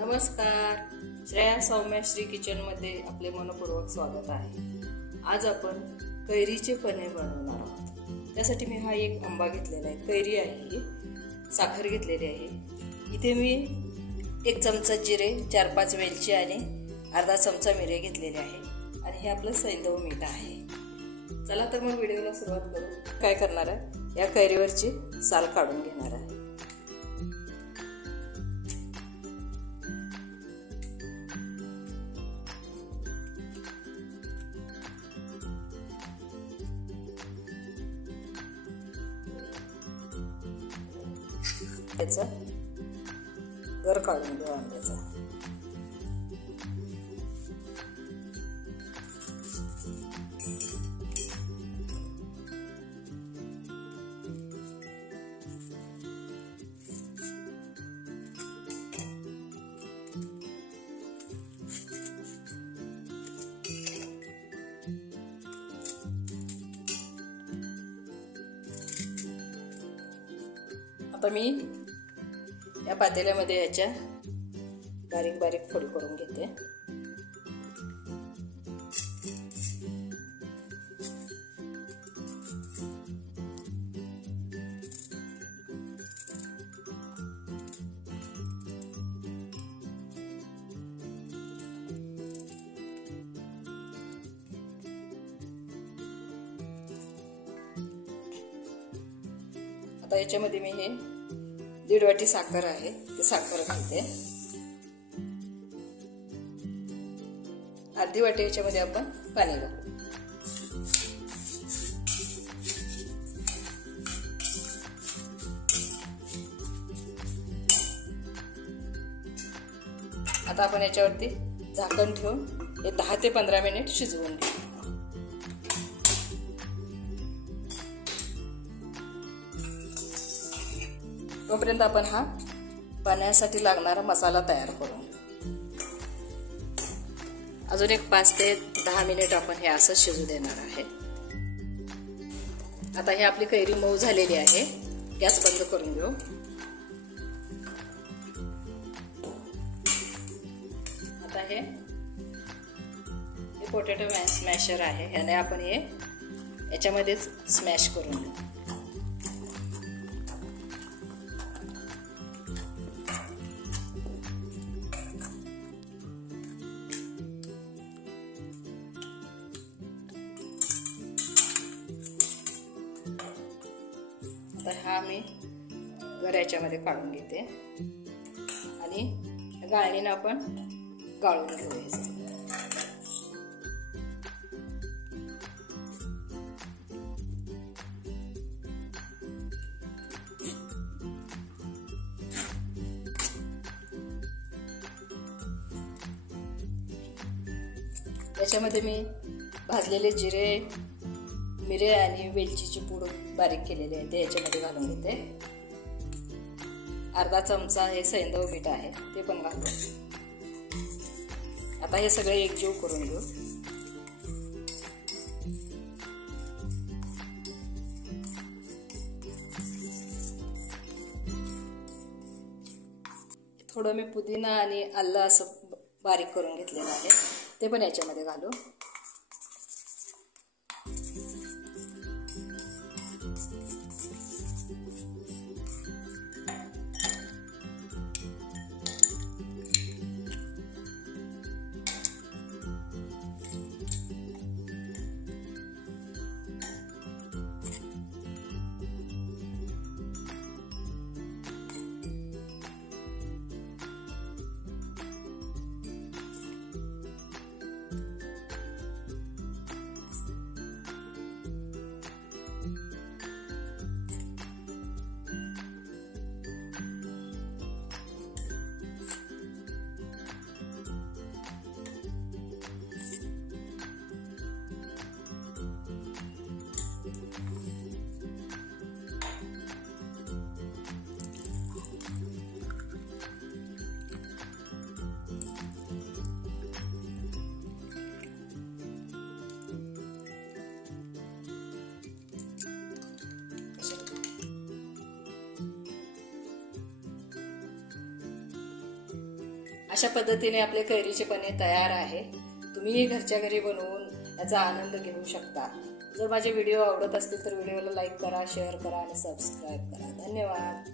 नमस्कार, श्रेया सौम्यश्री किचनमध्ये आपले मनपूर्वक स्वागत आहे। आज आपण कैरीचे पन्हे बनवणार आहोत। त्यासाठी मी हा एक आंबा घेतलेला आहे, कैरी आहे, साखर घेतलेली आहे। इथे मी 1 चमचा जिरे, 4-5 वेलची आणि अर्धा चमचा मिरे घेतलेले आहे आणि हे आपलं सैंधव मीठ आहे। चला तर मग व्हिडिओला सुरुवात करू। काय करणार आहे, या कैरीवरची साल काढून घेणार आहे। त्याचा गर काढून घेऊ आंब्याचा। आता मी या पातेल्यामध्ये याच्या बारीक बारीक फोडी करून घेते। आता याच्यामध्ये मी हे 1.5 वाटी साखर आहे, ते साखर घालते। अर्धी वाटी याच्यामध्ये आपण पाणी घालू। आता आपण याच्यावरती झाकण ठेवून हे 10 ते 15 मिनिट शिजवून घेऊ। तोपर्यंत आपण हा पन्ह्यासाठी लागणारा मसाला तयार करून घेऊ। अजून एक 5 ते 10 मिनिट आपण हे असं शिजू देणार आहे। आता हे आपली कैरी मऊ झालेली आहे, गॅस बंद करून घेऊ। आता हे पोटॅटो स्मॅशर आहे, याने आपण हे याच्यामध्ये स्मॅश करून घेऊ। आता हा मी गर याच्यामध्ये काढून घेते आणि गाळणीने आपण गाळून घेऊ। याच्यामध्ये मी भाजलेले जिरे, मिरे आणि वेलचीची पूड बारीक केलेली आहे, ते याच्यामध्ये घालून घेते। अर्धा चमचा हे सैंधव मीठ आहे, ते पण घालू। आता हे सगळे एकजीव करून घेऊ। थोडं मी पुदिना आणि आलं असं बारीक करून घेतलेलं आहे, ते पण याच्यामध्ये घालू। अशा पद्धतीने आपले कैरीचे पन्हे तयार आहे. तुम्हीही घरच्या घरी बनवून याचा आनंद घेऊ शकता. जर माझे व्हिडिओ आवडत असतील तर व्हिडिओला लाईक करा, शेअर करा आणि सबस्क्राईब करा. धन्यवाद.